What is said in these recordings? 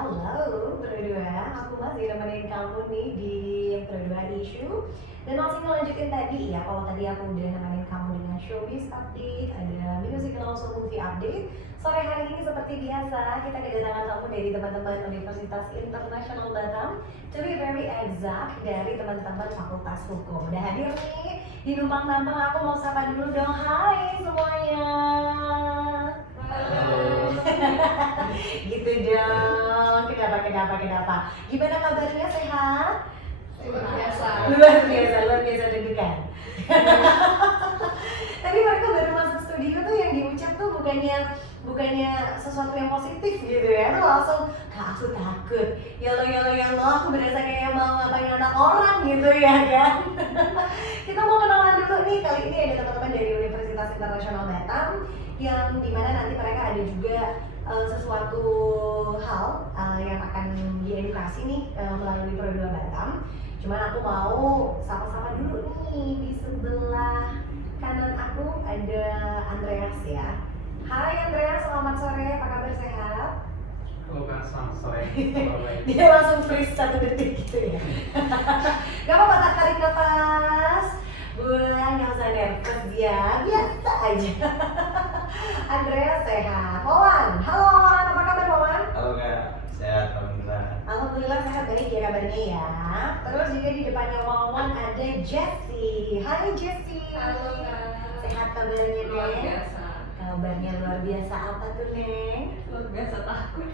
Halo berdua, aku masih nemenin kamu nih di berdua isu. Dan masih ngelanjutin tadi ya, kalau tadi aku udah nemenin kamu dengan showbiz update, ada music and also movie update. Sore hari ini seperti biasa, kita kedatangan tamu dari teman-teman Universitas Internasional Batam. To be very exact, dari teman-teman Fakultas Hukum. Udah hadir nih, di numpang-nampang aku mau sapa dulu dong. Hai semuanya. Gitu dong. Kenapa? Gimana kabarnya, sehat? Luar biasa deg-degan. Tadi mereka baru masuk studio tuh yang diucap tuh bukannya sesuatu yang positif gitu ya, tuh langsung Kak aku takut, ya lo aku berasa kayak mau ngapain anak orang gitu ya kan. Kita mau kenalan dulu nih, kali ini ada teman-teman dari Universitas Internasional Batam yang dimana nanti mereka ada juga sesuatu hal yang akan diedukasi nih melalui Pro2 Batam. Cuman aku mau sama-sama dulu nih, di sebelah kanan aku ada Andreas ya. Hai Andreas, selamat sore, apa kabar, sehat? Halo Kak, selamat sore. Dia langsung freeze 1 detik gitu ya. Gak apa-apa, tarik nafas. Buang, gak usah nervous ya, biasa aja. Andreas sehat. Wawan, halo Wawan, apa kabar Wawan? Halo Kak, sehat alhamdulillah. Alhamdulillah sehat, baik ya kabarnya ya. Terus juga di depannya Wawan ada Jessie. Hai Jessie. Halo Kak. Sehat kabarnya Luar Neng? biasa. Kabarnya luar biasa, apa tuh Neng? Luar biasa takut.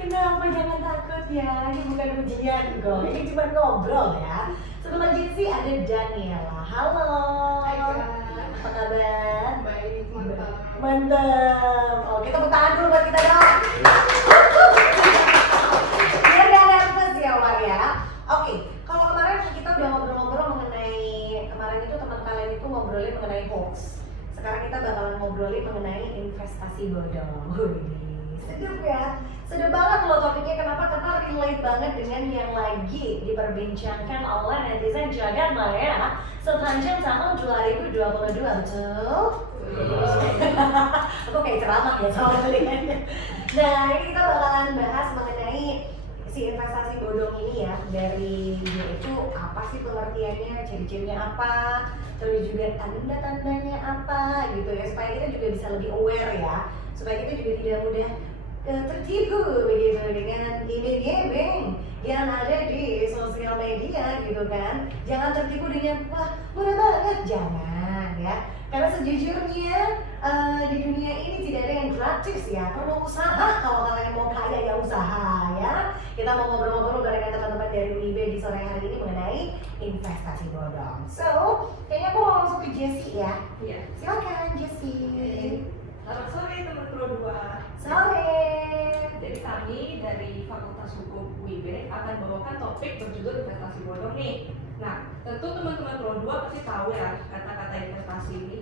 Kenapa jangan takut ya, ini bukan ujian kok, ini cuma ngobrol ya. Sebelah Jessie ada Daniela. Halo. Hai Kak. Apa kabar? Baik, mantap. Mantap. Oh, kita tepuk tangan dulu buat kita dong. Biar gak nervous ya War ya. Oke, kalau kemarin kita udah ngobrol-ngobrol mengenai, kemarin itu teman kalian itu ngobrolin mengenai hoax. Sekarang kita bakalan ngobrolin mengenai investasi bodong. Wih, sedup ya. Sedup banget loh topiknya, kenapa? Karena relate banget dengan yang lagi diperbincangkan oleh netizen jagat maya sepanjang tahun 2022, betul? Aku kayak ceramah ya sama kalian. Nah, ini kita bakalan bahas mengenai si investasi bodong ini ya. Dari dia itu apa sih pengertiannya, ciri-cirinya apa, terus juga tanda-tandanya apa gitu ya, supaya kita juga bisa lebih aware ya, supaya kita juga tidak mudah tertipu begitu dengan iming-iming yang ada di sosial media gitu kan. Jangan tertipu dengan wah murah banget, jangan ya. Karena sejujurnya di dunia ini tidak ada yang gratis ya, perlu usaha. Kalau kalian mau kaya ya usaha ya. Kita mau ngobrol-ngobrol bareng teman-teman dari UIB di sore hari ini mengenai investasi bodong. So, kayaknya aku mau langsung ke Jessie ya. Iya. Silakan Jessie. Selamat sore teman Pro2. Sore. Jadi kami dari Fakultas Hukum UIB akan membawakan topik berjudul investasi bodong nih. Nah, tentu teman-teman Pro2 pasti tahu ya kata-kata investasi ini.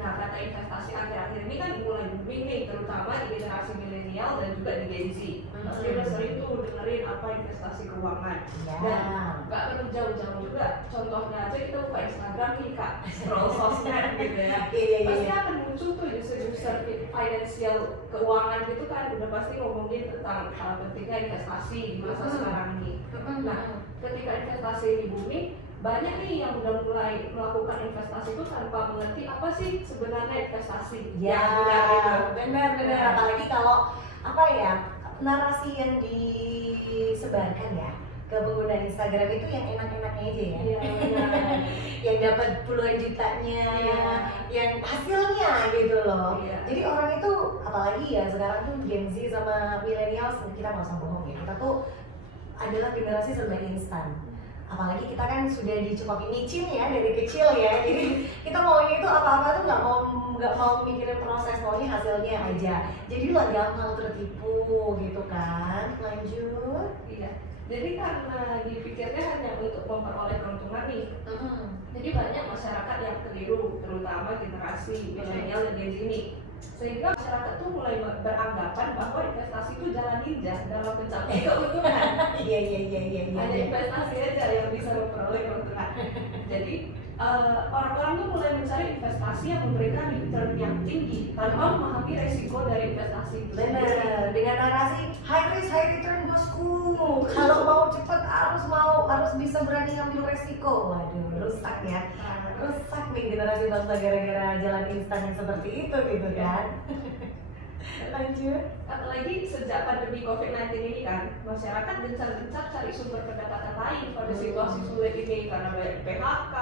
Nah, kata investasi akhir-akhir ini kan mulai booming nih, terutama di generasi milenial dan juga di Gen Z. Pasti udah sering tuh dengerin apa investasi keuangan. Ya. Dan nggak perlu jauh-jauh juga, contohnya aja kita buka Instagram nih Kak, scroll sosmed gitu ya. Iya. Pasti akan muncul tuh user financial keuangan gitu kan, udah pasti ngomongin tentang pentingnya investasi di masa sekarang ini. Nah, ketika investasi ini booming, banyak nih yang udah mulai melakukan investasi itu tanpa mengerti apa sih sebenarnya investasi. Ya, benar. Apalagi kalau apa ya, narasi yang disebarkan ya ke pengguna Instagram itu yang enak-enaknya aja ya. Iya. Yang dapat puluhan jutanya, Iya. yang hasilnya gitu loh. Iya. Jadi orang itu apalagi ya sekarang tuh Gen Z sama millennials, kita nggak usah bohong ya, kita tuh adalah generasi serba instan. Apalagi kita kan sudah dicekokin micin ya dari kecil ya, jadi kita maunya itu apa-apa tuh nggak mau mikirin proses, maunya hasilnya aja. Jadilah gampang tertipu gitu kan. Lanjut. Iya. Jadi karena dipikirnya hanya untuk memperoleh keuntungan nih. Jadi banyak masyarakat yang keliru, terutama generasi milenial dan Gen Z ini. Sehingga masyarakat tuh mulai beranggapan bahwa investasi itu jalan ninja dalam mencapai keuntungan. Iya. Hanya investasi aja yang bisa memperoleh keuntungan. Jadi orang-orang tuh mulai mencari investasi yang memberikan return yang tinggi tanpa memahami resiko dari investasi itu. Bener, dengan narasi high risk high return bosku. Kalau mau cepet harus bisa berani ngambil resiko. Waduh, rusak ya. Rusak nih generasi bangsa gara-gara jalan instan yang seperti itu gitu kan. Lanjut. Apalagi sejak pandemi COVID-19 ini kan, masyarakat gencar-gencar cari sumber pendapatan lain pada situasi sulit ini karena banyak PHK,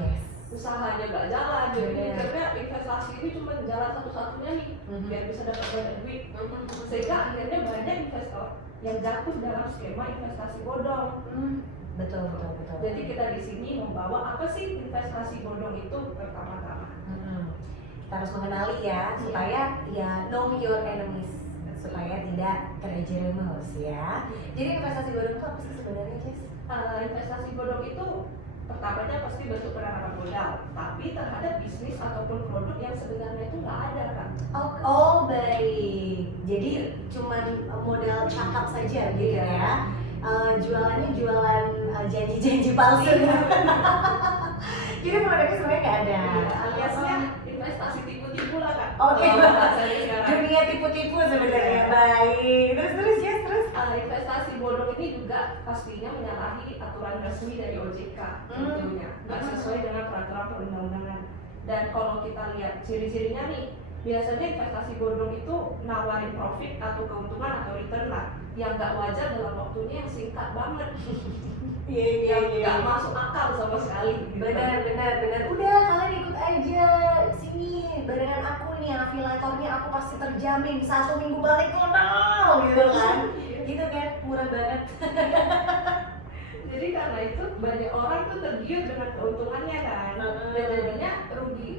Yes. usahanya nggak jalan, jadi Bener. karena investasi ini cuma jalan satu-satunya nih biar bisa dapat banyak duit. Sehingga akhirnya banyak investor yang jatuh dalam skema investasi bodong. Betul. Jadi kita di sini membawa apa sih investasi bodong itu pertama-tama. Kita harus mengenali ya supaya ya know your enemies supaya tidak terjerumus ya. Jadi investasi bodong itu apa sih sebenarnya, Jess? Investasi bodong itu pertamanya pasti bentuk penanaman modal, tapi terhadap bisnis ataupun produk yang sebenarnya itu nggak ada kan. Oh baik. Jadi cuma modal cakap saja gitu ya. Jualannya jualan janji-janji palsu. Jadi produknya sebenarnya nggak ada. Aliasnya investasi tipu-tipu lah kan. Oke. Kalau bahasanya sekarang. Dunia tipu-tipu sebenarnya. Baik. Terus Jess, terus. Investasi bodong ini juga pastinya menyalahi aturan resmi dari OJK tentunya, nggak sesuai dengan peraturan perundang-undangan. Dan kalau kita lihat ciri-cirinya nih, biasanya investasi bodong itu nawarin profit atau keuntungan atau return lah yang nggak wajar dalam waktunya yang singkat banget. Yang nggak masuk akal sama sekali. Gitu. Benar. Udah kalian ikut aja sini barengan aku nih afiliatornya, aku pasti terjamin 1 minggu balik modal gitu kan. Gitu kan, murah banget. Jadi karena itu banyak orang tuh tergiur dengan keuntungannya kan, dan jadinya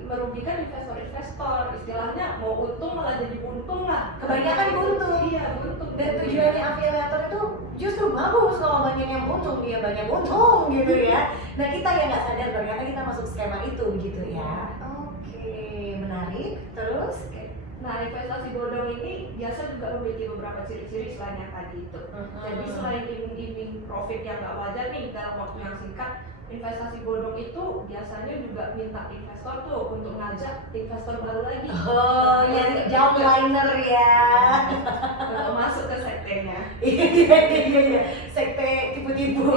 merugikan investor-investor. Istilahnya mau untung malah jadi buntung lah. Kebanyakan buntung. Iya, buntung. Dan tujuannya afiliator itu justru bagus kalau banyak yang buntung, dia banyak buntung gitu ya. Nah kita yang nggak sadar ternyata kita masuk skema itu gitu ya. Oke, menarik. Terus? Nah, investasi bodong ini biasa juga memiliki beberapa ciri-ciri selain yang tadi itu. Jadi selain iming-iming profit yang nggak wajar nih dalam waktu yang singkat, investasi bodong itu biasanya juga minta investor tuh untuk ngajak investor baru lagi. Oh, nyari downliner ya. Untuk masuk ke sektenya. Iya. Sekte tipu-tipu.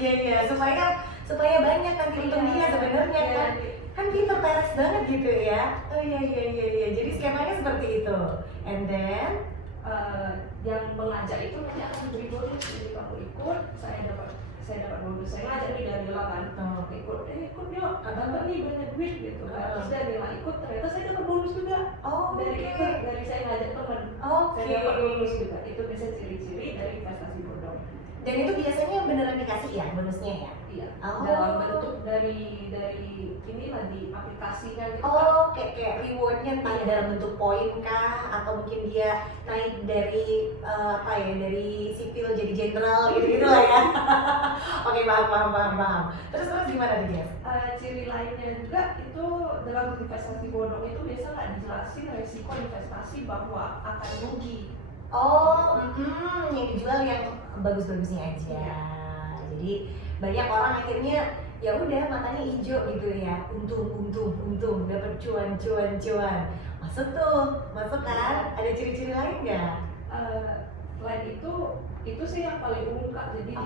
Iya. Supaya banyak nanti untung dia sebenarnya kan. Kan pinter peres banget gitu ya. Oh iya. Jadi skemanya seperti itu. And then Yang mengajak itu nanti akan diberi bonus. Jadi kamu ikut, saya dapat bonus. Saya ngajak nih dari kan. Ikut yuk, dapat nih banyak duit gitu kan. Terus dari ikut, ternyata saya dapat bonus juga. Dari saya ngajak teman. Saya dapat bonus juga. Itu bisa ciri-ciri dari investasi bodong. Dan itu biasanya beneran dikasih ya bonusnya ya? Iya. Oh. Dalam bentuk dari inilah di aplikasinya gitu. Oh, kayak rewardnya entah dalam bentuk poin kah atau mungkin dia naik dari dari sipil jadi jenderal gitu lah ya. Oke, paham. Terus gimana tuh Jess? Ciri lainnya juga itu dalam investasi bodong itu biasa nggak dijelasin resiko investasi bahwa akan rugi. Oh, yang dijual yang bagus-bagusnya aja. Jadi banyak orang akhirnya ya udah matanya hijau gitu ya, untung, dapat cuan. Masuk kan? Ada ciri-ciri lain nggak? Selain itu sih yang paling umum Kak. Jadi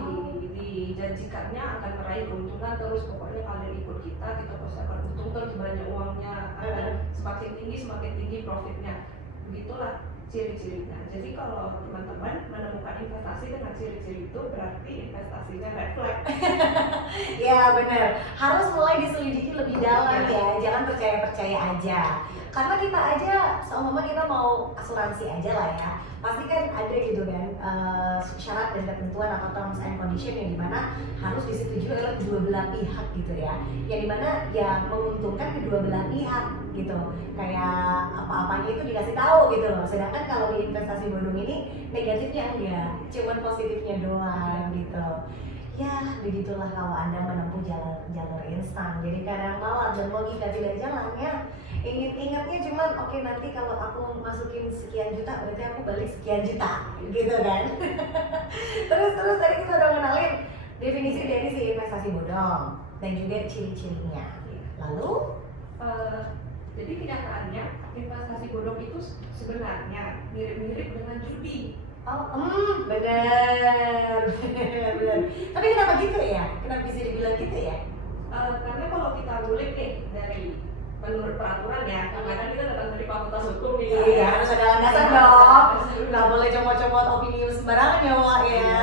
dijanjikannya akan meraih keuntungan terus, pokoknya kalian ikut kita pasti akan untung terus, banyak uangnya akan semakin tinggi profitnya. Begitulah ciri-cirinya. Jadi kalau teman-teman menemukan investasi dengan ciri-ciri itu berarti investasinya red flag. Ya benar, harus mulai diselidiki lebih dalam ya, jangan percaya aja. Karena kita aja, seumpama kita mau asuransi aja lah ya, pasti kan ada gitu kan syarat dan ketentuan atau terms and condition yang dimana harus disetujui oleh kedua belah pihak gitu ya, yang dimana ya menguntungkan kedua belah pihak gitu, kayak apa-apanya itu dikasih tahu gitu loh. Sedangkan kalau di investasi bodong ini negatifnya enggak, cuman positifnya doang gitu. Ya begitulah kalau Anda menempuh jalur instan, jadi kadang malam dan logika tidak jalan ya. Ingatnya cuman oke, nanti kalau aku masukin sekian juta berarti aku balik sekian juta gitu kan. terus tadi kita udah kenalin definisi dari si investasi bodong. dan juga ciri-cirinya. Iya. Lalu Jadi kenyataannya investasi bodong itu sebenarnya mirip-mirip dengan judi. benar. Tapi kenapa gitu ya? Kenapa bisa dibilang gitu ya? Karena kalau kita ngulik nih dari menurut peraturan ya, karena kan kita datang dari Fakultas Hukum nih. Iya, harus ada landasan dong. Nggak boleh comot-comot opini sembarangan ya, Wak ya.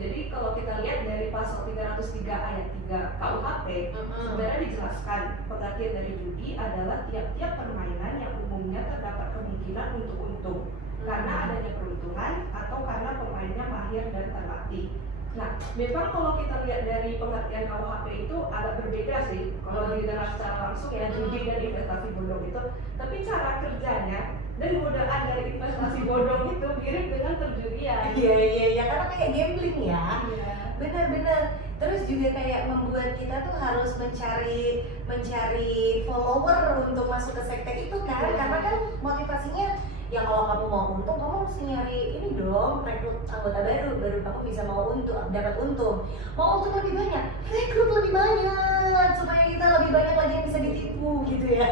Jadi kalau kita lihat dari pasal 303 ayat 3 KUHP, sebenarnya dijelaskan pengertian dari judi adalah tiap-tiap permainan yang umumnya terdapat kemungkinan untuk untung karena adanya peruntungan atau karena pemainnya mahir dan terlatih. Nah, memang kalau kita lihat dari pengertian KUHP itu agak berbeda sih kalau didengar secara langsung ya judi dan investasi bodong itu, tapi cara kerjanya dan godaan dari investasi bodong itu mirip dengan perjudian. Iya, karena kayak gambling ya. Iya. Benar. Terus juga kayak membuat kita tuh harus mencari follower untuk masuk ke sekte itu kan, karena kan motivasinya ya kalau kamu mau untung kamu mesti nyari ini dong, rekrut anggota baru kamu bisa dapat untung. Mau untung lebih banyak, rekrut lebih banyak supaya kita lebih banyak lagi yang bisa ditipu gitu ya.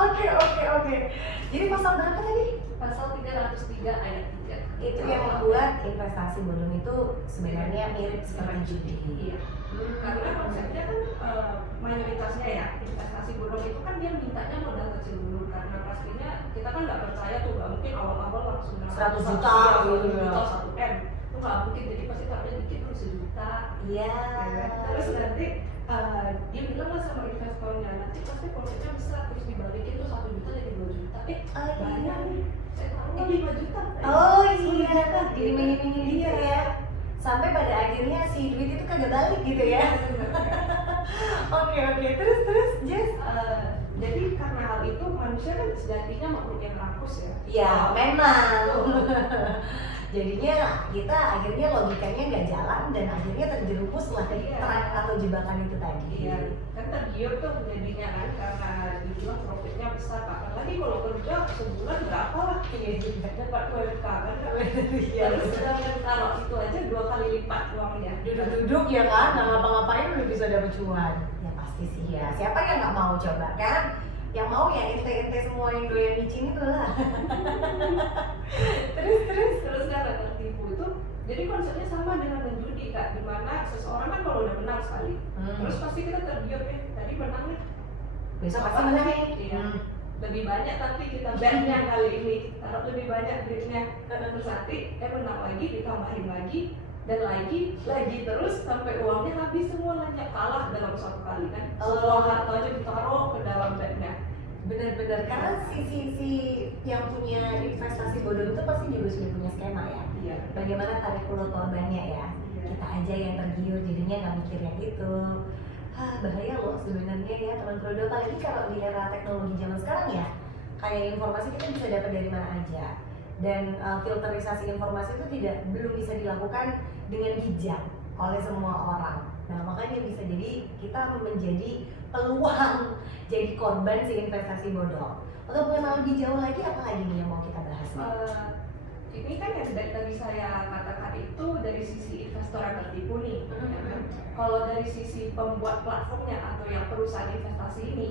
Oke. Jadi pasal berapa tadi? Pasal 303 ayat 3 Itu yang membuat investasi bodong itu sebenarnya mirip seperti judi. Iya. Karena konsepnya kan mayoritasnya ya investasi bodong itu kan dia mintanya modal kecil dulu karena pastinya kita kan nggak percaya tuh nggak mungkin awal-awal langsung 100 juta gitu gitu ya. 1 M itu nggak mungkin, jadi pasti targetnya dikit dulu 1 juta. Iya. Terus nanti dia bilang lah sama investornya nanti pasti profitnya besar, terus dibalikin tuh 1 juta jadi 2 juta. Banyak nih, saya taruhnya 5 juta. Oh 10 iya, juta. diiming-imingin gitu ya. Sampai pada akhirnya si duit itu kagak balik gitu ya. Oke, terus Jess. Jadi karena hal itu manusia kan sejatinya makhluk yang rakus ya. Ya memang. Jadinya kita akhirnya logikanya nggak jalan dan akhirnya terjerumus lah ke trap atau jebakan itu tadi. Iya, kan tergiur tuh jadinya kan karena dibilang profitnya besar. Apalagi kalau kerja sebulan berapa lah, dapat 2 juta kan. Terus dengan taruh itu aja 2 kali lipat uangnya. Duduk-duduk ya kan, nggak ngapa-ngapain udah bisa dapet cuan. Ya pasti sih ya. Siapa yang nggak mau coba kan? Yang mau ya ente semua yang doyan micin itu lah. terus Cara tertipu itu jadi konsepnya sama dengan menjudi kak, dimana seseorang kan kalau udah menang sekali terus pasti kita tergiur nih tadi menang nih besok pasti menang nih. Iya. Lebih banyak tapi kita bandnya kali ini taruh lebih banyak duitnya terus nanti menang lagi ditambahin lagi dan lagi terus sampai uangnya habis semua, lenyap, kalah dalam 1 kali kan. Semua harta aja ditaruh ke dalam bandnya. Benar karena si yang punya investasi bodong itu pasti juga sudah punya skema ya. Iya. Bagaimana tarik ulur korbannya ya. Iya. Kita aja yang tergiur jadinya nggak mikir yang itu. Bahaya loh sebenarnya ya teman-teman, apalagi kalau di era teknologi zaman sekarang ya. Kayak informasi kita bisa dapat dari mana aja. Dan filterisasi informasi itu belum bisa dilakukan dengan bijak oleh semua orang. Nah makanya bisa jadi kita menjadi peluang jadi korban si investasi bodong. Untuk mengenal lebih jauh lagi, apa lagi nih yang mau kita bahas nih? Ini kan yang dari tadi saya katakan itu dari sisi investor yang tertipu nih. Kalau dari sisi pembuat platformnya atau yang perusahaan investasi ini,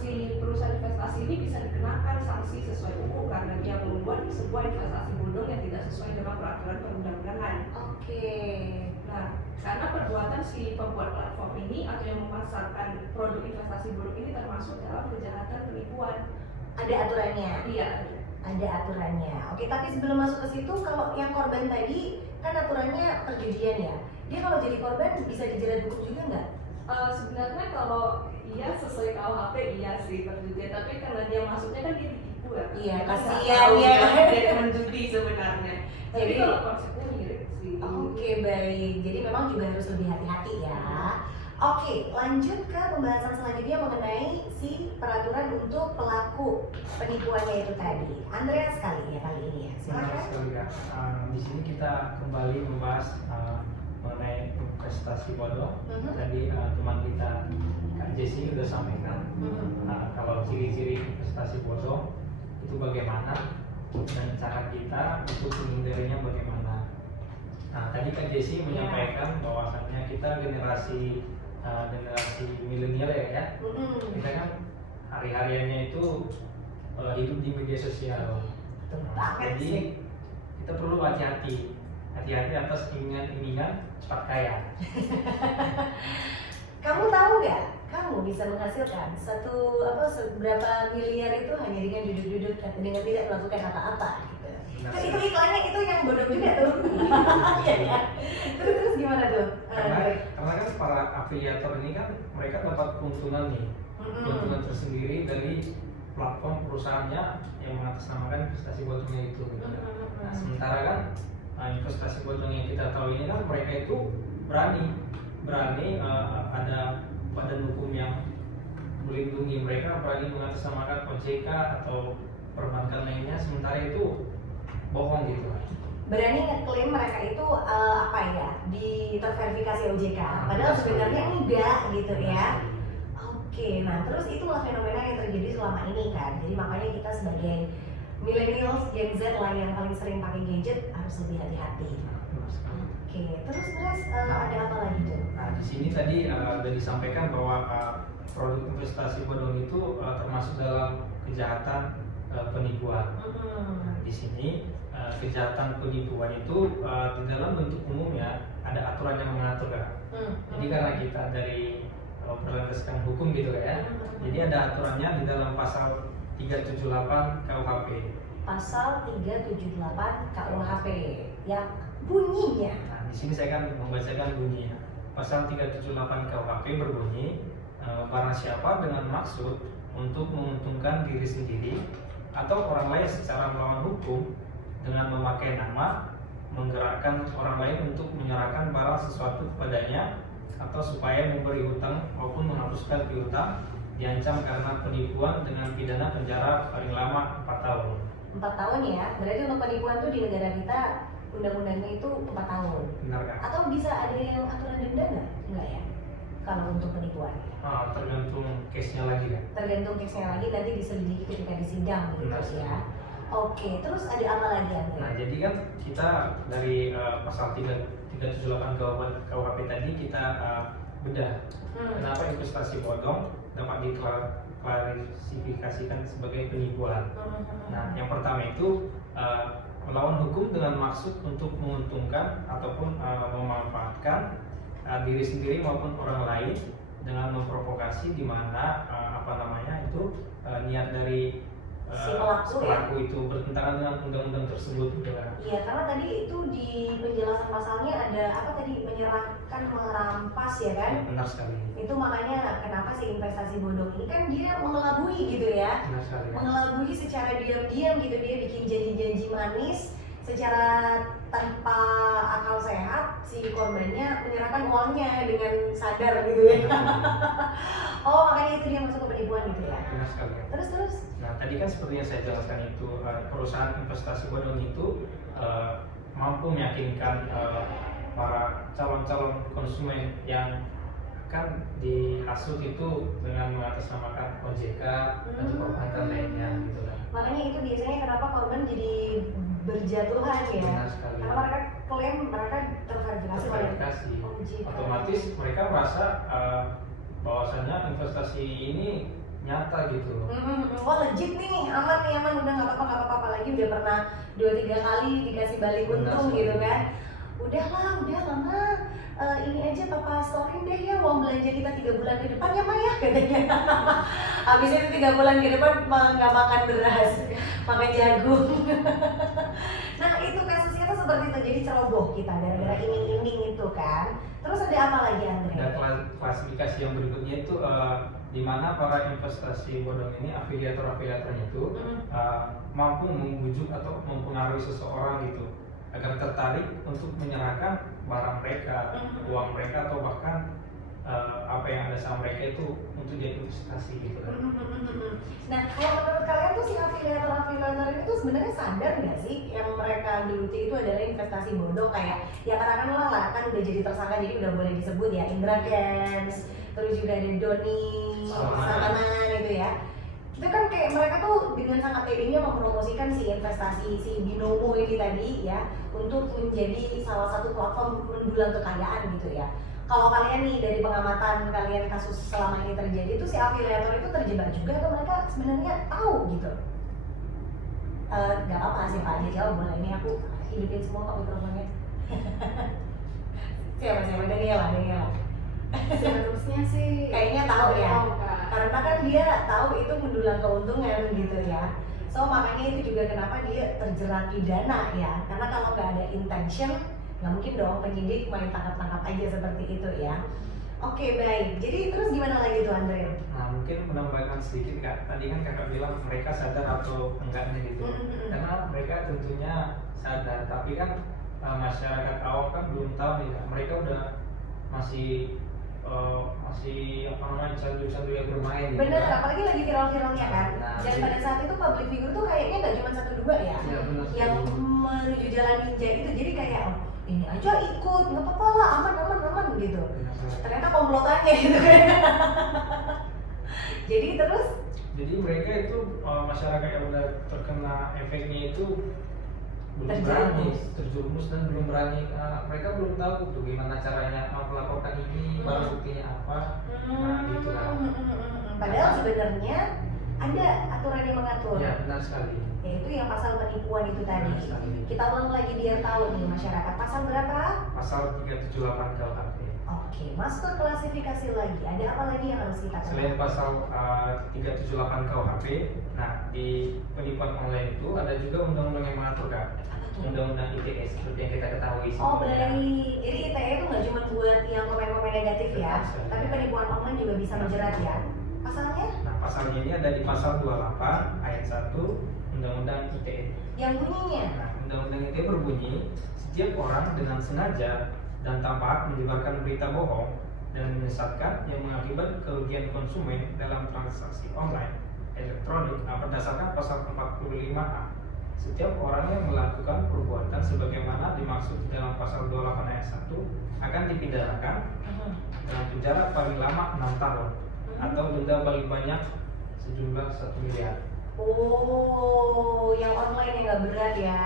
si perusahaan investasi ini bisa dikenakan sanksi sesuai hukum karena dia membuat sebuah investasi bodong yang tidak sesuai dengan peraturan perundang-undangan. Oke. Nah, karena perbuatan si pembuat platform ini atau yang memasarkan produk investasi bodong ini termasuk dalam kejahatan penipuan. Ada aturannya? Iya. Ada aturannya. Oke, tapi sebelum masuk ke situ, kalau yang korban tadi kan aturannya perjudian ya. Dia kalau jadi korban bisa dijerat hukum juga nggak? Sebenarnya kalau iya sesuai KUHP iya sih perjudian, tapi karena dia masuknya kan dia ditipu ya. Iya, Dia kan kasihan nggak tahu ya. Dia menjudi sebenarnya. Tapi Jadi- kalau konsepnya mirip sih. Oke, baik. Jadi memang juga harus lebih hati-hati ya. Oke, lanjut ke pembahasan selanjutnya mengenai si peraturan untuk pelaku penipuannya itu tadi. Andreas sekali ya kali ini ya. Terima Silakan. kasih Kak. Di sini kita kembali membahas mengenai investasi bodong. Tadi teman kita Kak Jessi udah sampaikan kalau ciri-ciri investasi bodong itu bagaimana dan cara kita untuk menghindarinya bagaimana. Nah, tadi Kak Jessi menyampaikan bahwasannya kita generasi generasi milenial ya. Kita kan hari-hariannya itu hidup di media sosial. Jadi kita perlu hati-hati atas ingingan cepat kaya. Kamu tahu nggak? Kamu bisa menghasilkan seberapa miliar itu hanya dengan duduk-duduk dengan tidak melakukan apa-apa gitu. Itu iklannya itu yang bodoh juga tuh. Iya ya. Terus gimana tuh? Karena kan para afiliator ini kan mereka dapat keuntungan nih, keuntungan tersendiri dari platform perusahaannya yang mengatasnamakan investasi bodongnya itu. Nah, sementara kan investasi bodong yang kita tahu ini kan mereka itu berani ada badan hukum yang melindungi mereka, berani mengatasnamakan OJK atau perbankan lainnya, sementara itu bohong gitu. Berani ngeklaim mereka itu terverifikasi OJK, padahal sebenarnya enggak gitu ya. Oke, nah terus itulah fenomena yang terjadi selama ini kan. Jadi makanya kita sebagai millennials, Gen Z lah yang paling sering pakai gadget harus lebih hati-hati. Oke, terus ada apa lagi tuh? Nah, di sini tadi sudah disampaikan bahwa produk investasi bodong itu termasuk dalam kejahatan penipuan. Nah, di sini kejahatan penipuan itu di dalam bentuk umumnya ada aturan yang mengatur kan. Jadi karena kita dari berlandaskan hukum gitu ya. Jadi ada aturannya di dalam pasal 378 KUHP. Pasal 378 KUHP yang bunyinya. Nah, di sini saya akan membacakan bunyinya. Pasal 378 KUHP berbunyi barang siapa dengan maksud untuk menguntungkan diri sendiri atau orang lain secara melawan hukum dengan memakai nama, menggerakkan orang lain untuk menyerahkan barang sesuatu kepadanya atau supaya memberi hutang maupun menghapuskan piutang, diancam karena penipuan dengan pidana penjara paling lama 4 tahun. 4 tahun ya, berarti untuk penipuan tuh di negara kita undang-undangnya itu 4 tahun. Benar kan? Atau bisa ada yang aturan denda nggak? Enggak ya? Kalau untuk penipuan? Tergantung case-nya lagi kan? Tergantung case-nya lagi, nanti diselidiki ketika di sidang gitu ya. Oke, terus ada apa lagi Andre? Nah, jadi kan kita dari pasal 378 KUHP tadi kita bedah kenapa investasi bodong dapat diklasifikasikan sebagai penipuan. Nah, yang pertama itu melawan hukum dengan maksud untuk menguntungkan ataupun memanfaatkan diri sendiri maupun orang lain dengan memprovokasi di mana niat dari si pelaku itu bertentangan dengan undang-undang tersebut. Iya, karena tadi itu di penjelasan pasalnya ada menyerahkan, merampas ya kan? Benar sekali. Itu makanya kenapa sih investasi bodong ini kan dia mengelabui gitu ya? Benar sekali. Mengelabui secara diam-diam gitu, dia bikin janji-janji manis secara tanpa akal sehat, si korbannya menyerahkan uangnya dengan sadar gitu ya. Oh, makanya itu dia masuk ke penipuan gitu ya. Benar sekali. Terus. Nah, tadi kan seperti yang saya jelaskan itu perusahaan investasi bodong itu mampu meyakinkan para calon-calon konsumen yang kan dihasut itu dengan mengatasnamakan OJK dan perbankan lainnya gitu kan. Makanya itu biasanya kenapa korban jadi berjatuhan ya. Benar sekali. Karena mereka klaim mereka terverifikasi oleh OJK. Otomatis mereka merasa bahwasannya investasi ini nyata gitu. Wah legit nih, aman udah nggak apa-apa lagi, udah pernah 2-3 kali dikasih balik untung gitu kan. Udahlah mama, ini aja papa storin deh ya uang belanja kita 3 bulan ke depan ya Maya katanya. Habis itu 3 bulan ke depan nggak makan beras, makan jagung. Nah itu kasusnya tuh seperti itu, jadi ceroboh kita gara-gara iming-iming itu kan. Terus ada apa lagi Andre? Ada klasifikasi yang berikutnya itu di mana para investasi bodong ini afiliator-afiliatornya itu mampu membujuk atau mempengaruhi seseorang gitu agar tertarik untuk menyerahkan barang mereka, uang mereka atau bahkan apa yang ada sama mereka itu untuk diinvestasi gitu kan. Nah, kalau menurut kalian tuh si afiliator itu sebenarnya sadar nggak sih yang mereka geluti itu adalah investasi bodong? Kayak ya katakanlah lah kan udah jadi tersangka, jadi udah boleh disebut ya Indra Kents, terus juga ada Doni Salmanan gitu ya. Itu kan kayak mereka tuh dengan sangat pedenya mempromosikan si investasi si Binomo ini tadi ya untuk menjadi salah satu platform mendulang kekayaan gitu ya. Kalau kalian nih dari pengamatan kalian kasus selama ini terjadi itu si afiliator itu terjebak juga atau mereka sebenarnya tahu gitu? Gak apa-apa, siapa aja jawab boleh. Ini aku hidupin semua kok mikrofonnya. siapa Daniela. Seharusnya sih Kayaknya tahu ya. tahu, Kak. Karena kan dia tahu itu mendulang keuntungan gitu ya. So makanya itu juga kenapa dia terjerat pidana ya. Karena kalau nggak ada intention, nggak mungkin dong penyidik main tangkap-tangkap aja seperti itu ya. Oke baik. Jadi terus gimana lagi tuh Andre? Nah mungkin menambahkan sedikit Kak, tadi kan Kakak bilang mereka sadar atau enggaknya gitu. Karena mereka tentunya sadar, tapi kan masyarakat awam kan belum tahu nih Kak. Mereka udah masih apa namanya candu-candu yang bermain gitu. Bener, kan. apalagi lagi viral-viralnya kan. Nah, Dan iya. pada saat itu public figure tuh kayaknya nggak cuma 1-2 ya, Iya, benar. yang menuju jalan ninja itu. Jadi kayak oh, ini aja ikut, nggak apa-apa lah, aman gitu. Benar-benar. Ternyata komplotannya gitu kan. Jadi terus Jadi mereka itu masyarakat yang udah terkena efeknya itu belum berani terjerumus dan belum berani, mereka belum tahu tuh gimana caranya melaporkan ini, barang buktinya apa. Nah gitu kan. Padahal sebenarnya ada aturan yang mengatur, Ya benar sekali. yaitu yang pasal penipuan itu tadi. Benar sekali. Kita ulang lagi biar tahu nih masyarakat, pasal berapa? Pasal 378 KUHP. Oke, masuk ke klasifikasi lagi. Ada apa lagi yang harus kita Selain tahu? pasal 378 KUHP, nah di penipuan online itu ada juga undang-undang yang mengatur Kak. Apa tuh? Undang-undang ITE seperti yang kita ketahui Oh sebelumnya. baik, jadi ITE itu nggak cuma buat yang komen-komen negatif ya, Betul. tapi penipuan online juga bisa menjerat ya. Pasalnya? Nah pasalnya ini ada di pasal 28 ayat 1 Undang-Undang ITE. Yang bunyinya? Nah, Undang-Undang ITE berbunyi, setiap orang dengan sengaja dan tanpa hak menyebarkan berita bohong dan menyesatkan yang mengakibatkan kerugian konsumen dalam transaksi online elektronik berdasarkan pasal 45A. Setiap orang yang melakukan perbuatan sebagaimana dimaksud di dalam pasal 28 ayat 1 akan dipidanakan dengan penjara paling lama 6 tahun atau denda paling banyak sejumlah 1 miliar. Oh, yang online yang nggak berat ya.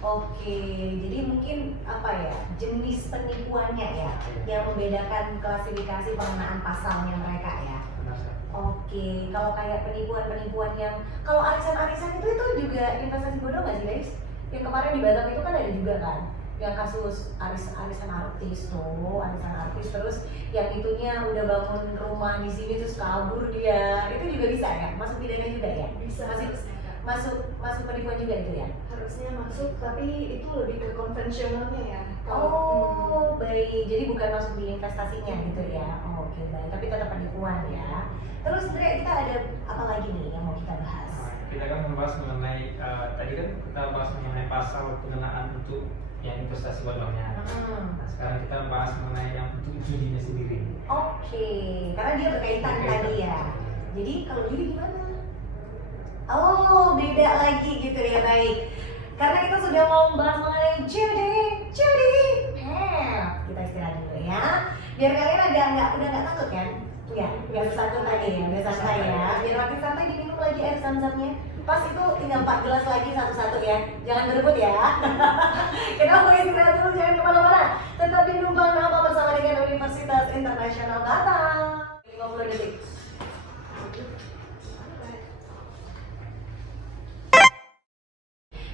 Oke, jadi mungkin apa ya, jenis penipuannya ya yang membedakan klasifikasi pengenaan pasalnya mereka ya. Benar, Sir. Oke, kalau kayak penipuan-penipuan yang kalau arisan-arisan itu juga investasi bodong nggak sih guys? Yang kemarin di Batam itu kan ada juga kan, yang kasus arisan artis tuh, arisan artis terus yang itunya udah bangun rumah di sini terus kabur dia, itu juga bisa ya? Masuk pidana juga ya? Bisa harusnya, Kak. Masuk penipuan juga itu ya? Harusnya masuk, tapi itu lebih ke konvensionalnya ya. Oh, baik. Jadi bukan masuk di investasinya gitu ya. Oh, oke, baik. Tapi tetap penipuan ya. Terus Dre, kita ada apa lagi nih yang mau kita bahas? Nah, kita kan membahas mengenai tadi kan kita bahas mengenai pasal pengenaan untuk yang investasi bodongnya. Nah, sekarang kita bahas mengenai yang untuk judinya sendiri. Oke, karena dia berkaitan tadi ya. Jadi kalau judi gimana? Oh, beda lagi gitu ya, baik. Karena kita sudah mau membahas mengenai judi. Kita istirahat dulu ya. Biar kalian udah nggak takut kan? Nggak takut tadi ya, udah santai ya. Biar makin santai diminum lagi air zam-zamnya. Pas itu tinggal 4 gelas lagi satu-satu ya. Jangan berebut ya. Kita mau istirahat dulu, jangan kemana-mana. Tetap di Numpang Napa bersama dengan Universitas Internasional Batam. 50 detik.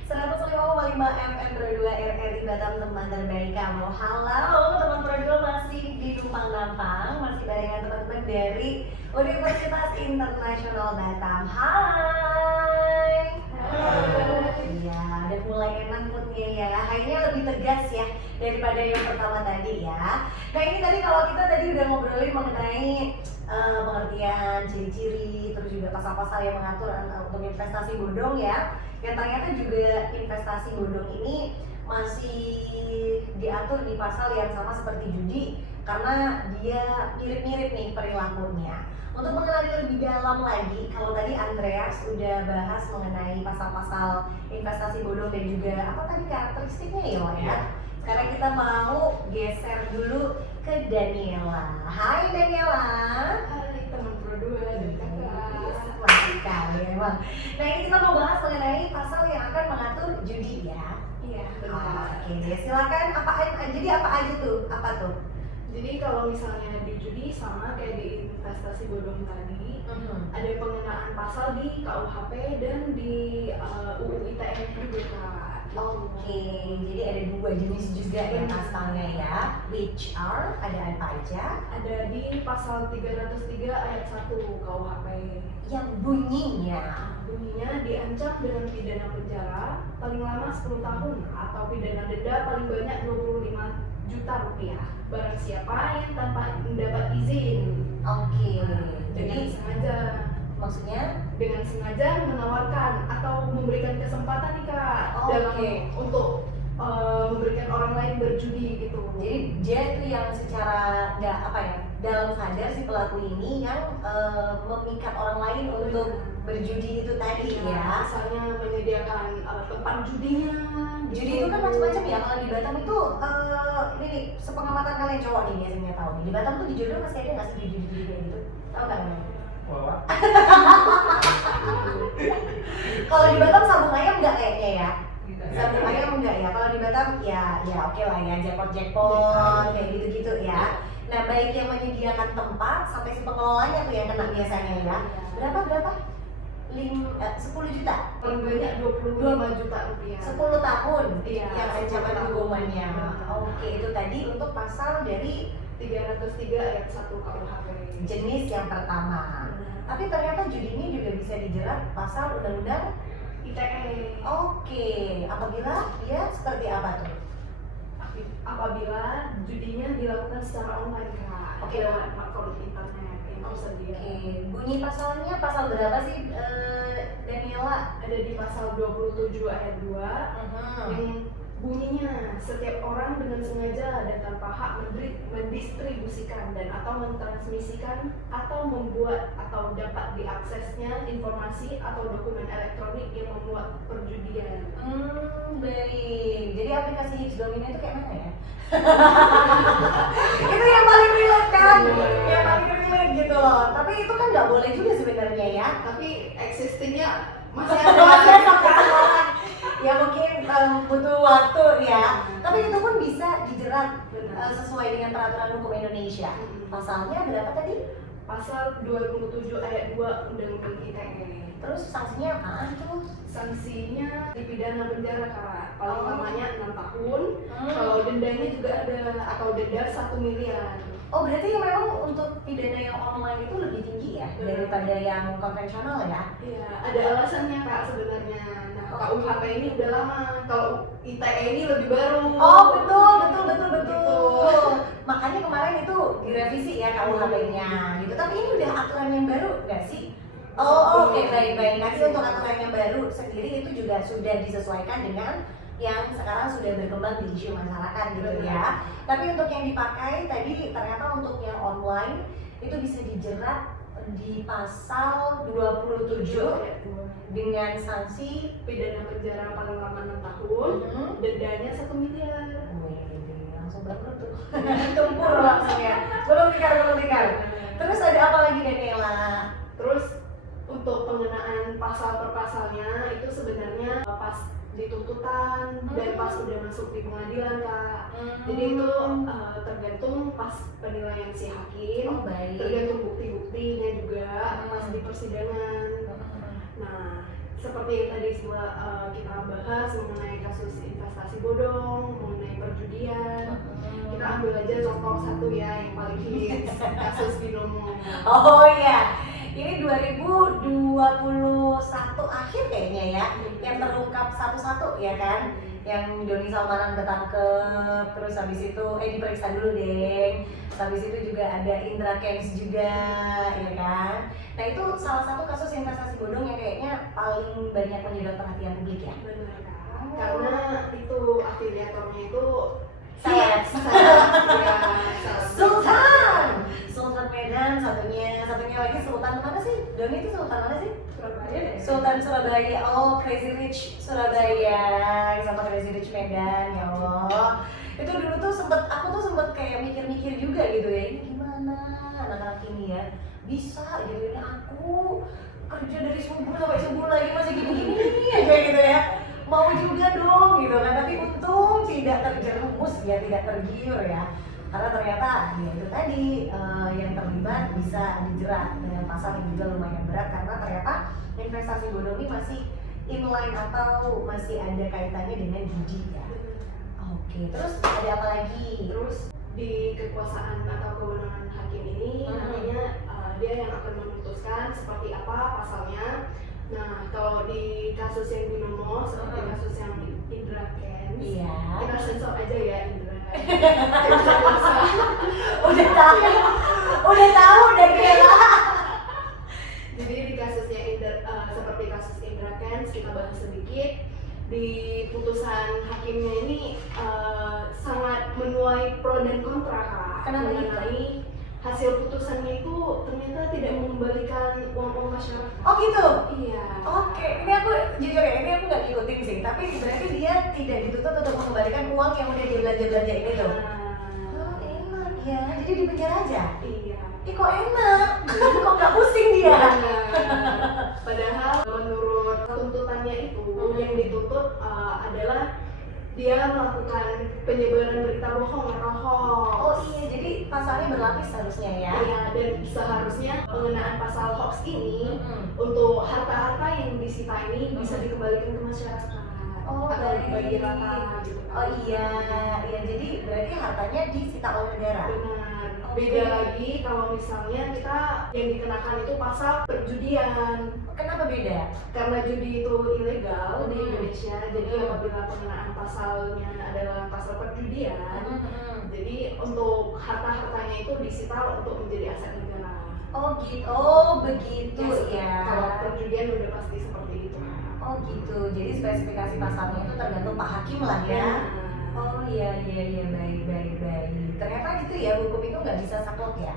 105,5 FM Pro 2 RRI Batam, teman terbaik kamu. Halo teman Pro 2, masih di Numpang Nampang, masih barengan teman-teman dari Universitas Internasional Batam. Hai. Iya, udah mulai enak moodnya ya. Hai-nya lebih tegas ya daripada yang pertama tadi ya. Nah ini tadi kalau kita tadi udah ngobrolin mengenai pengertian, ciri-ciri, terus juga pasal-pasal yang mengatur untuk investasi bodong ya. Yang ternyata juga investasi bodong ini masih diatur di pasal yang sama seperti judi karena dia mirip-mirip nih perilakunya. Untuk mengenali lebih dalam lagi, kalau tadi Andreas sudah bahas mengenai pasal-pasal investasi bodong dan juga apa tadi karakteristiknya ya, Wan, ya. Sekarang kita mau geser dulu ke Daniela. Hai Daniela. Hai teman Pro 2 dan kakak. Masih kali emang. Nah ini kita mau bahas mengenai pasal yang akan mengatur judi ya. Iya benar. Oke deh, silakan. Jadi apa aja tuh? Apa tuh? Jadi kalau misalnya di judi sama kayak di investasi bodong tadi, ada pengenaan pasal di KUHP dan di UU ITE juga Kak. Oke, jadi ada 2 jenis juga ya pasalnya ya, which are ada apa aja? Ada di pasal 303 ayat 1 KUHP. Yang bunyinya Bunyinya diancam dengan pidana penjara paling lama 10 tahun atau pidana denda paling banyak 25 juta rupiah barang siapa yang tanpa mendapat izin. oke, Dengan jadi sengaja maksudnya menawarkan atau memberikan kesempatan nih Kak dalam Oke. untuk memberikan orang lain berjudi gitu. jadi dia itu yang secara nggak apa ya, dalam sadar si pelaku ini yang memikat orang lain untuk berjudi itu tadi ya. Misalnya menyediakan tempat judinya. Judi itu kan macam-macam ya. Kalau di Batam itu ini nih, sepengamatan kalian cowok nih biasanya tahu nih. Di Batam tuh di Jodoh masih ada nggak sih judi-judi kayak gitu? Tahu nggak kalian? Wah, Kalau di Batam sabung ayam nggak kayaknya ya? Gitu. Sabung ayam enggak ya? Kalau di Batam ya oke lah ya, jackpot kayak gitu-gitu ya. Nah, baik yang menyediakan tempat sampai si pengelolanya tuh yang kena biasanya ya. Berapa? 10 juta? Paling banyak 25 juta rupiah. 10 tahun Iya, yang ancaman 10 tahun. hukumannya. Benar. Oke, itu tadi untuk pasal dari 303 ayat 1 KUHP. jenis yang pertama. Tapi ternyata judi ini juga bisa dijerat pasal undang-undang ITE. Oke, apabila dia seperti apa tuh? Apabila judinya dilakukan secara online Kak. Oke. Lewat platform internet yang tersedia. Oke, bunyi pasalnya pasal berapa sih Daniela? Ada di pasal 27 ayat 2 yang bunyinya setiap orang dengan sengaja dan tanpa hak mendistribusikan dan atau mentransmisikan atau membuat atau dapat diaksesnya informasi atau dokumen elektronik yang memuat perjudian. Baik. Jadi aplikasi Hips Domino itu kayak mana ya? Itu yang paling relate kan? Yang paling relate gitu loh. Tapi itu kan nggak boleh juga sebenarnya ya. Tapi existingnya masih Masih ada. sampai sekarang. Ya mungkin butuh waktu ya. Tapi itu pun bisa dijerat sesuai dengan peraturan hukum Indonesia. Pasalnya berapa tadi? Pasal 27 ayat 2 Undang-Undang ITE. Terus sanksinya apaan tuh? Sanksinya dipidana penjara Kak. Paling Oh. lamanya 6 tahun. Kalau dendanya juga ada atau denda 1 miliar. Oh berarti memang untuk pidana yang online itu lebih tinggi ya daripada yang konvensional ya? Iya, ada alasannya Kak sebenarnya. Nah, KUHP ini udah lama. Kalau ITE ini lebih baru. Oh betul. Gitu. Makanya kemarin itu direvisi ya KUHP-nya gitu. Tapi ini udah aturan yang baru nggak sih? Oh oke, baik. Nanti untuk aturan yang baru sendiri itu juga sudah disesuaikan dengan yang sekarang sudah berkembang di isu masyarakat gitu ya. Tapi untuk yang dipakai tadi ternyata untuk yang online itu bisa dijerat di pasal 27 dengan sanksi Pidana penjara paling lama 6 tahun, dendanya 1 miliar. Wih, langsung bangkrut tuh. Tumpur langsung ya. Belum tikar. Terus ada apa lagi Daniela? Terus untuk pengenaan pasal per pasalnya itu sebenarnya pas di tuntutan dan pas udah masuk di pengadilan Kak. Jadi itu tergantung pas penilaian si hakim, Oh, baik. tergantung bukti-buktinya juga pas di persidangan. Nah, seperti yang tadi kita bahas mengenai kasus investasi bodong, mengenai perjudian, kita ambil aja contoh satu ya yang paling hits, kasus binomo. Oh iya, ini 2021 akhir kayaknya ya, yang terungkap satu-satu ya kan, yang Doni Salmanan ketangkep, terus habis itu diperiksa dulu deh, habis itu juga ada Indra Kents juga, ya kan. Nah itu salah satu kasus investasi bodong yang kayaknya paling banyak menyedot perhatian publik ya. Benar kan? Karena itu afiliatornya itu Saya Sultan. Sultan Medan, satunya lagi Sultan mana sih? Doni itu Sultan mana sih? Surabaya deh. Sultan Surabaya. Oh, Crazy Rich Surabaya sama Crazy Rich Medan, ya Allah. Itu dulu tuh aku tuh sempet kayak mikir-mikir juga gitu ya, ini gimana anak-anak ini ya bisa gitu ya, aku kerja dari subuh sampai subuh lagi masih gini-gini aja gitu ya, mau juga dong gitu kan, tapi untung tidak terjerumus ya, tidak tergiur ya. karena ternyata ya itu tadi yang terlibat bisa dijerat dengan pasal yang juga lumayan berat karena ternyata investasi bodong ini masih inline atau masih ada kaitannya dengan judi ya. Oke, terus ada apa lagi? Terus di kekuasaan atau kewenangan hakim ini nantinya dia yang akan memutuskan seperti apa pasalnya. Nah, kalau di kasus yang binomo seperti kasus yang Indra Kents, Iya. kita sensor aja ya Indra. Udah tahu udah kira. Jadi di kasusnya seperti kasus Indra Kents kita bahas sedikit. Di putusan hakimnya ini sangat menuai pro dan kontra Kak. Kenapa gitu? Mengenai hasil putusannya itu ternyata tidak mengembalikan uang masyarakat. Oh gitu. Iya. Oke, ini aku jujur ya, ini aku nggak ngikutin sih, tapi berarti dia tidak dituntut untuk mengembalikan uang yang udah dia belanja ini tuh. Oh, enak ya, jadi di penjara aja. Iya. Ih kok enak, kok nggak pusing dia. Padahal menurut tuntutannya itu yang dituntut adalah dia melakukan penyebaran berita bohong atau hoax. Oh iya, jadi pasalnya berlapis harusnya ya. Iya, dan seharusnya pengenaan pasal hoax ini untuk harta-harta yang disita ini bisa dikembalikan ke masyarakat. Oh, atau baik. dibagi rata gitu. Oh iya, jadi berarti hartanya disita oleh negara. Benar. Oke. Beda lagi kalau misalnya kita yang dikenakan itu pasal perjudian. Kenapa beda? Karena judi itu ilegal di Indonesia, jadi apabila pengenaan pasalnya adalah pasal perjudian, jadi untuk harta-hartanya itu disita untuk menjadi aset negara. Oh gitu, oh begitu ya. Kalau perjudian udah pasti seperti itu. Oh gitu, jadi spesifikasi pasalnya itu tergantung Pak Hakim lah ya. Oh iya baik. Ternyata gitu ya, hukum itu nggak bisa saklek ya,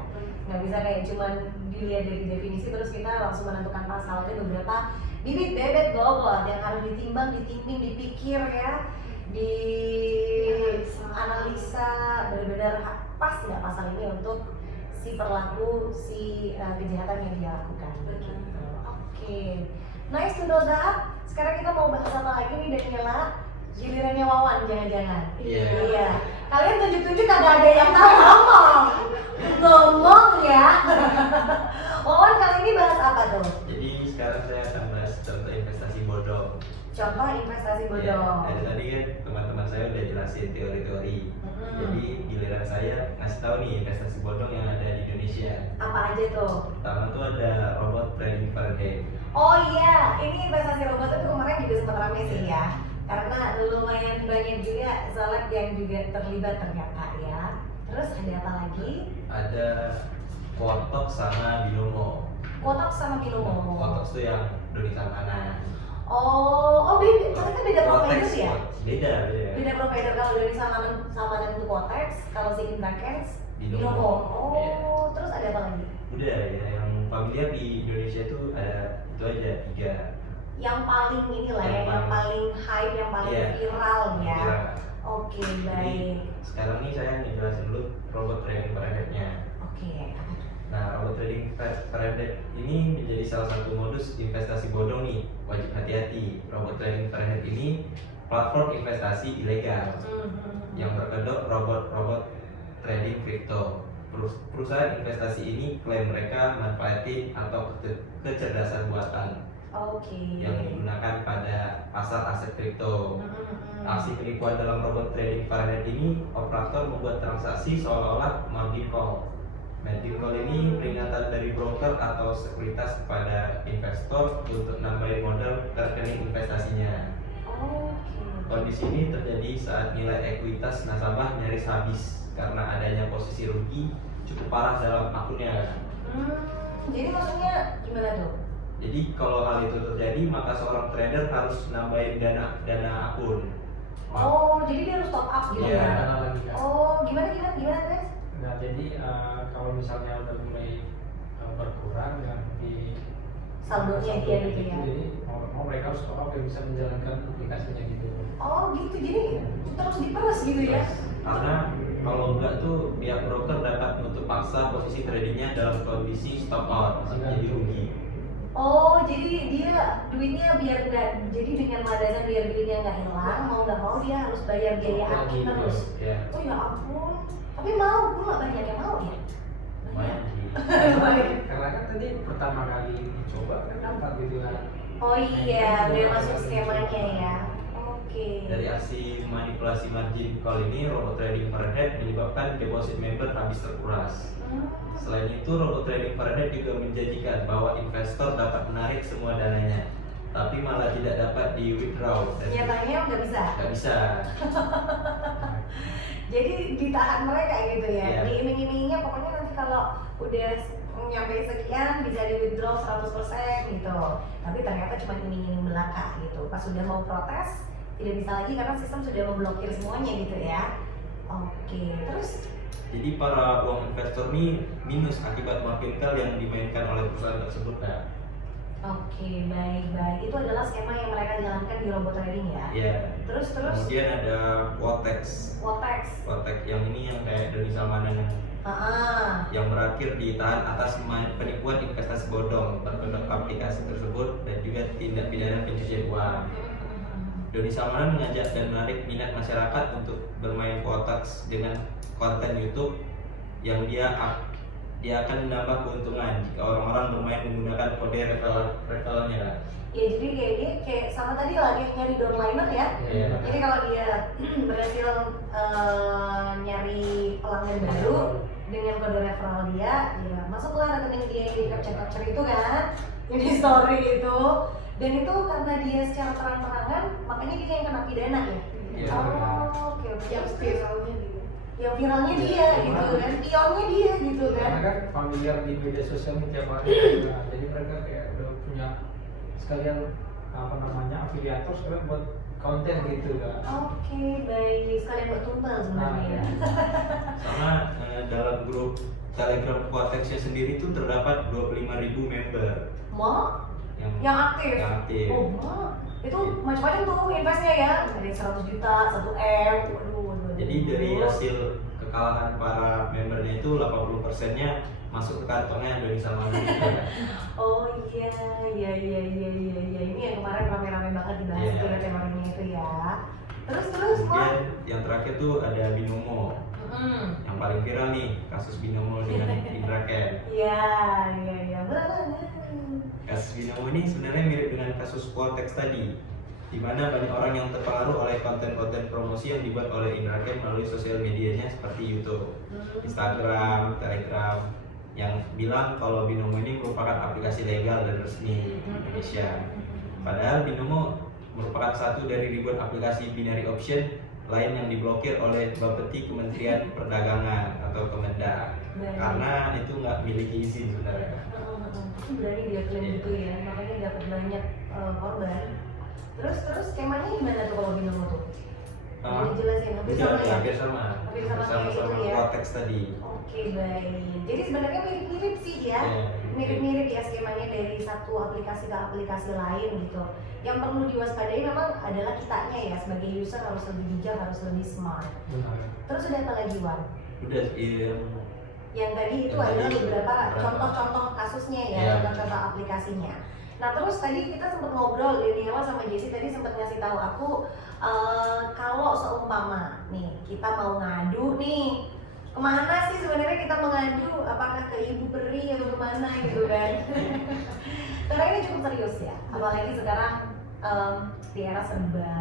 nggak bisa kayak cuman dilihat dari definisi terus kita langsung menentukan pasal. Ada beberapa bibit bebet bobot yang harus ditimbang, ditimbing, dipikir ya, dianalisa benar-benar pas nggak pasal ini untuk si pelaku si kejahatan yang dia lakukan. Begitu. Oke, nice to know that. Sekarang kita mau bahas apa lagi nih Daniela? Gilirannya Wawan jangan-jangan. Iya. Kalian tunjuk-tunjuk kagak ada yang tahu ngomong ya. Wawan kali ini bahas apa tuh? Jadi sekarang saya akan bahas contoh investasi bodong. Contoh investasi Ya, bodong. dari tadi kan teman-teman saya udah jelasin teori-teori. Jadi giliran saya ngasih tahu nih investasi bodong yang ada di Indonesia. Apa aja tuh? Pertama tuh ada robot trading Fahrenheit. Oh iya, ini investasi robot itu kemarin juga sempat ramai sih ya. Karena lumayan banyak juga salad yang juga terlibat ternyata ya. Terus ada apa lagi? Ada Quotox sama Binomo. Quotox sama Binomo. Quotox tuh yang tulisan kanan. Oh beda, ternyata beda provider ya? Beda. Beda provider, kalau dari Salmanan itu Quotex, kalau si Indra Kents Binomo. Oh, Iya. terus ada apa lagi? Udah ya, yang familiar di Indonesia tuh ada itu aja 3. Yang paling inilah ya, yang paling hype, yang paling Iya. viral ya. Viral. Oke, Jadi baik. sekarang nih saya ngejelasin dulu robot trading Fahrenheit-nya. Oke, apa tuh? Nah, robot trading Fahrenheit ini menjadi salah satu modus investasi bodong nih. Wajib hati-hati. Robot trading Fahrenheit ini platform investasi ilegal yang berkedok robot trading kripto. Perusahaan investasi ini klaim mereka manfaatin atau kecerdasan buatan Oke. yang digunakan pada pasar aset kripto. Aksi penipuan dalam robot trading Fahrenheit ini, operator membuat transaksi seolah-olah margin call. Margin call ini peringatan dari broker atau sekuritas kepada investor untuk nambahin modal ke rekening investasinya. Oke. Kondisi ini terjadi saat nilai ekuitas nasabah nyaris habis karena adanya posisi rugi cukup parah dalam akunnya. Jadi maksudnya gimana tuh? Jadi kalau hal itu terjadi, maka seorang trader harus nambahin dana akun. Oh, jadi dia harus top up gitu Iya. ya? Karena lagi kan. Oh, gimana guys? Nah jadi kalau misalnya udah mulai berkurang dengan di Saldonya dia gitu ya? Jadi mau mereka harus top up yang bisa menjalankan aplikasinya gitu. Oh gitu, jadi terus diperes gitu ya? Karena kalau enggak tuh pihak broker dapat menutup paksa posisi tradingnya dalam kondisi stop out, jadi rugi. Oh, jadi dia duitnya biar nggak, jadi dengan landasan biar duitnya nggak hilang, mau nggak mau dia harus bayar biaya akun terus. Ya. Oh ya ampun, Tapi mau, gue gak banyak yang mau ya. Lumayan sih. Karena kan tadi pertama kali dicoba kan dapat gitu kan. Oh iya, udah masuk skemanya ya. Oke. Dari aksi manipulasi margin call ini, robot trading per head menyebabkan deposit member habis terkuras. Selain itu, robot trading per head juga menjanjikan bahwa investor dapat menarik semua dananya, tapi malah tidak dapat di withdraw. Nyatanya nggak bisa. Nggak bisa. Jadi ditahan mereka gitu ya. Iya. Diiming-iminginya pokoknya nanti kalau udah nyampe sekian bisa di withdraw 100% gitu. Tapi ternyata cuma iming-iming belaka gitu. Pas sudah mau protes tidak bisa lagi karena sistem sudah memblokir semuanya gitu ya. Oke, terus Jadi para uang investor ini minus akibat margin call yang dimainkan oleh perusahaan tersebut kan. oke, baik. Itu adalah skema yang mereka jalankan di robot trading ya. Iya. Terus Kemudian ada Quotex. Wotex. Quotex yang ini yang kayak Doni Salmanan yang berakhir ditahan atas penipuan investasi bodong terhadap aplikasi tersebut dan juga tindak pidana pencucian uang. Doni Salmanan mengajak dan menarik minat masyarakat untuk bermain Quotex dengan konten YouTube yang dia akan menambah keuntungan jika orang-orang bermain menggunakan kode referralnya kan. Ya jadi kayak dia kayak sama tadi lah kayak nyari downliner ya. Iya. Jadi kalau dia berhasil nyari pelanggan baru dengan kode referral dia, ya masuklah rekening dia yang di capture itu kan, yang di story itu. Dan itu karena dia secara terang-terangan, makanya dia yang kena pidana ya. Iya. Oh, oke. Yang viralnya dia. Yang viralnya dia gitu kan, pionnya dia gitu kan. Karena kan familiar di media sosial tiap hari gitu kan. Jadi mereka kayak udah punya sekalian afiliator sekalian buat konten gitu kan. Oke, baik. Sekalian buat tumpal sebenarnya. Sama dalam grup Telegram Quotexnya sendiri itu terdapat 25.000 member Mau? Yang aktif? Yang aktif. Oh, mau. Itu macam-macam tuh investnya ya. Ada yang 100 juta, 1 M. Waduh. Jadi dari hasil kekalahan para membernya itu 80%-nya masuk ke kantongnya Doni Salmanan gitu kan. Oh iya. Ini yang kemarin rame-rame banget dibahas Iya. tuh ya teorinya itu ya. Terus Mak. Kemudian yang terakhir tuh ada Binomo. Yang paling viral nih kasus Binomo dengan Indra Ken. Iya. Benar. Kasus Binomo ini sebenarnya mirip dengan kasus Quotex tadi, di mana banyak orang yang terpengaruh oleh konten-konten promosi yang dibuat oleh Indra Ken melalui sosial medianya seperti YouTube, Instagram, Telegram, yang bilang kalau Binomo ini merupakan aplikasi legal dan resmi di Indonesia. Padahal Binomo merupakan satu dari ribuan aplikasi binary option lain yang diblokir oleh Bapeti Kementerian Perdagangan atau Kemendak karena itu nggak miliki izin sebenarnya. Berani dia klaim gitu ya, makanya dapat banyak korban. Terus skemanya gimana tuh kalau Binomo tuh? Jadi jelasin, hampir sama ya? Hampir sama. Hampir sama kayak Sama-sama itu ya? Quotex tadi. Oke, baik. Jadi sebenarnya mirip-mirip sih ya. Iya. Mirip-mirip ya skemanya dari satu aplikasi ke aplikasi lain gitu. Yang perlu diwaspadai memang adalah kitanya ya, sebagai user harus lebih bijak, harus lebih smart. Benar. Terus ada apa lagi, Wan? Udah Yang tadi itu Yang adalah tadi beberapa beberapa. contoh-contoh kasusnya ya, Iya. contoh-contoh aplikasinya. Nah terus tadi kita sempat ngobrol, Daniela sama Jessie tadi sempat ngasih tahu aku kalau seumpama nih kita mau ngadu nih, kemana sih sebenarnya kita mengadu? Apakah ke Ibu Peri atau kemana gitu kan? Karena ini cukup serius ya, apalagi sekarang di era serba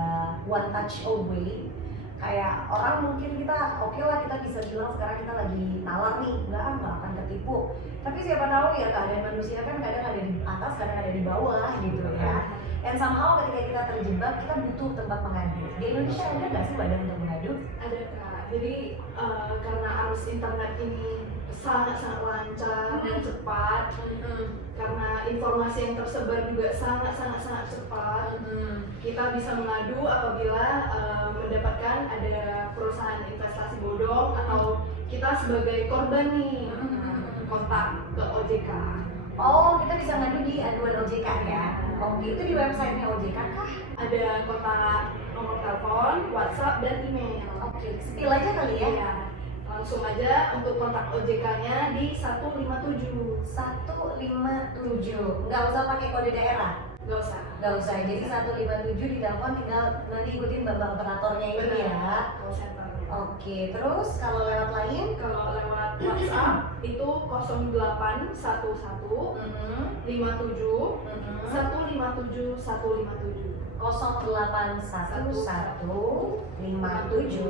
one touch away. Kayak orang mungkin kita oke lah kita bisa bilang sekarang kita lagi nalar nih, nggak akan ketipu. Tapi siapa tahu ya keadaan manusia kan kadang ada di atas, kadang ada di bawah gitu ya. Dan somehow ketika kita terjebak kita butuh tempat mengadu. Di Indonesia ada nggak sih badan untuk mengadu? Ada Kak. Jadi karena arus internet ini sangat-sangat lancar dan cepat, karena informasi yang tersebar juga sangat-sangat cepat, kita bisa mengadu apabila mendapatkan ada perusahaan investasi bodong atau kita sebagai korban nih kontak ke OJK. Oh, kita bisa ngadu di aduan OJK ya? Oh, itu di websitenya OJK kah? Ada kontak nomor telepon, WhatsApp, dan email. Oke, spill aja kali ya? Iya. Langsung aja untuk kontak OJK-nya di 157. 157, nggak usah pakai kode daerah. Gak usah. Gak usah, jadi 157 di telepon tinggal nanti ikutin bapak operatornya ini ya. Call centernya. Oke, terus kalau lewat lain? Kalau lewat WhatsApp itu 0811 57 157 157 0811 57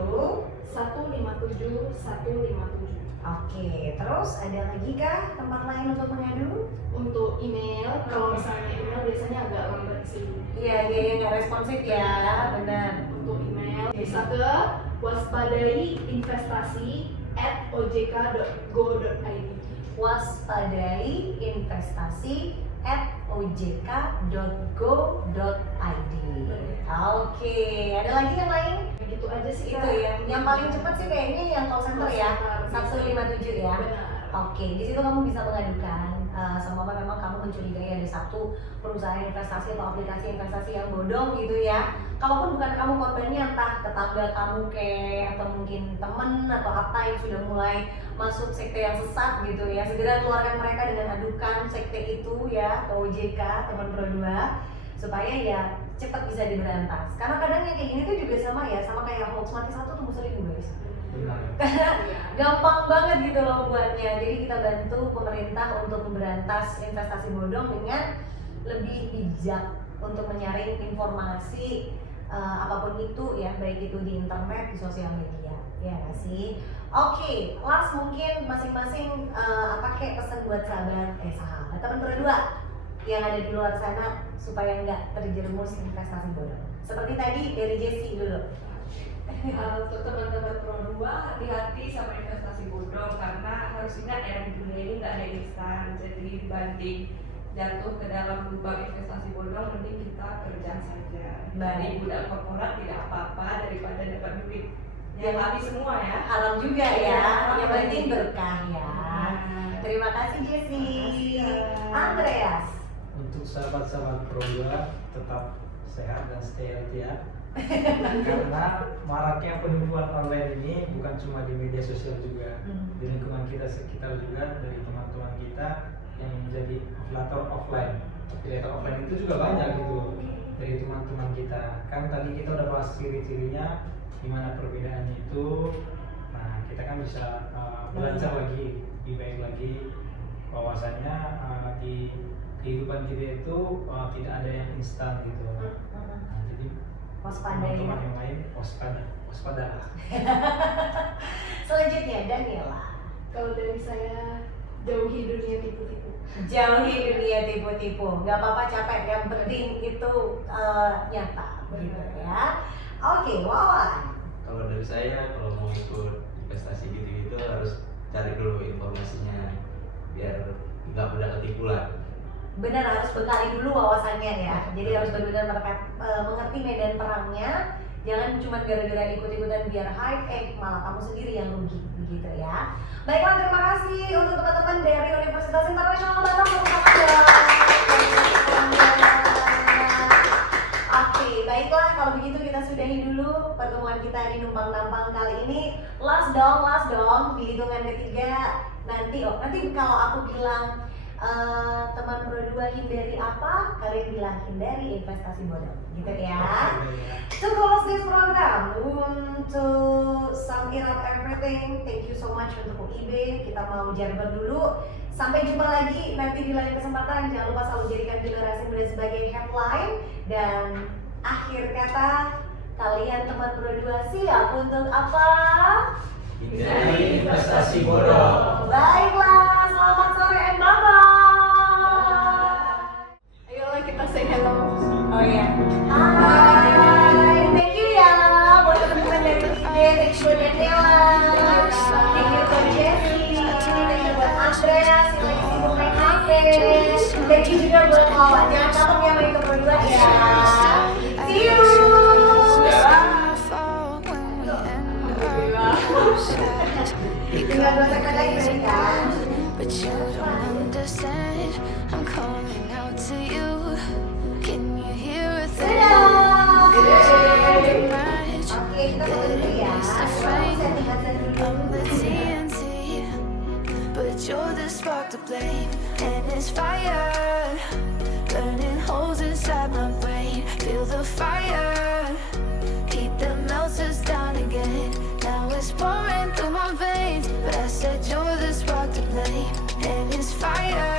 157 157. Oke, terus ada lagi kah tempat lain untuk mengadu? Untuk email, kalau misalnya email biasanya agak lambat sih. Iya, nggak responsif ya, benar. Untuk email bisa ke waspadai-investasi@ojk.go.id. waspadai-investasi@ojk.go.id. Oke, ada lagi yang lain? Gitu aja sih. Itu ya, yang paling cepat sih kayaknya yang call center ya, 157 ya. Benar. Oke, di situ kamu bisa mengadukan sama apa memang kamu mencurigai ada satu perusahaan investasi atau aplikasi investasi yang bodong gitu ya. Kalaupun bukan kamu korbannya, entah tetangga kamu kayak atau mungkin temen atau apa yang sudah mulai masuk sekte yang sesat gitu ya, segera keluarkan mereka dengan adukan sekte itu ya ke OJK teman Pro 2 supaya ya cepat bisa diberantas. Karena kadang yang kayak gini tuh juga sama ya, sama kayak hoax mati satu tunggu 1000 guys. Benar. Gampang banget gitu loh buatnya. Jadi kita bantu pemerintah untuk memberantas investasi bodong dengan lebih bijak untuk menyaring informasi apapun itu ya, baik itu di internet, di sosial media, ya nggak sih? Oke, last mungkin masing-masing apa kayak pesan buat sahabat teman berdua yang ada di luar sana supaya nggak terjerumus investasi bodong. Seperti tadi dari Jessie dulu. Untuk teman-teman Pro 2, hati-hati sama investasi bodong karena harus ingat ya di dunia ini nggak ada instan. Jadi dibanding jatuh ke dalam lubang investasi bodong, mending kita kerja saja. Dari budak korporat tidak apa-apa daripada dapat duit yang habis semua ya. Haram juga ya, yang penting berkah ya. Nah, Terima kasih Jessie. Andreas. Untuk sahabat-sahabat Pro 2 tetap sehat dan stay healthy ya. Karena maraknya penipuan online ini bukan cuma di media sosial juga, di lingkungan kita sekitar juga, dari teman-teman kita yang menjadi afiliator offline. Afiliator offline itu juga banyak gitu dari teman-teman kita. Kan tadi kita udah bahas ciri-cirinya, gimana perbedaannya itu. Nah, kita kan bisa belajar lagi, lebih baik lagi bahwasannya di kehidupan kita itu tidak ada yang instan gitu. Nah, jadi Waspada teman-teman ya. yang lain waspada. Selanjutnya Daniela. Kalau dari saya, jauhi dunia tipu-tipu. Jauhi dunia tipu-tipu. Gak apa-apa capek, yang penting itu nyata gitu ya. Oke, Wawan. Kalau dari saya, kalau mau ikut investasi gitu-gitu harus cari dulu informasinya biar nggak mudah ketipu lah. Benar, harus bekali dulu wawasannya ya. Jadi harus benar-benar mengerti medan perangnya. Jangan cuma gara-gara ikut-ikutan biar hype, malah kamu sendiri yang rugi begitu ya. Baiklah, terima kasih untuk teman-teman dari Universitas Internasional Batam. Oke, baiklah kalau begitu kita sudahi dulu pertemuan kita di Numpang Nampang kali ini. Last dong, di hitungan ketiga nanti kalau aku bilang teman Pro 2 hindari apa, kalian bilang hindari investasi bodong gitu ya. To close this program, to sum it up everything, thank you so much untuk UIB. Kita mau jarber dulu. Sampai jumpa lagi nanti di lain kesempatan. Jangan lupa selalu jadikan generasi muda sebagai headline. Dan akhir kata, kalian teman Pro 2 siap untuk apa? Hindari investasi bodong. Baiklah, selamat sore and bye-bye. Ayolah kita say hello. Oh ya, hai, thank you ya buat teman-teman dari UIB, thank you buat Daniela, thank you buat Jessie, thank you buat Andreas yang lagi sibuk main HP, thank you juga buat Wawan. Jangan kapok ya main ke Pro 2 ya. See you. Tinggal 2 segmen lagi menikah. But you don't understand. I'm calling out to you. Can you hear a thing? Match. Oke, kita tunggu ya. I'm the TNT, but you're the spark to blame, and it's fire burning holes inside. said you're the spark to blame, and it's fire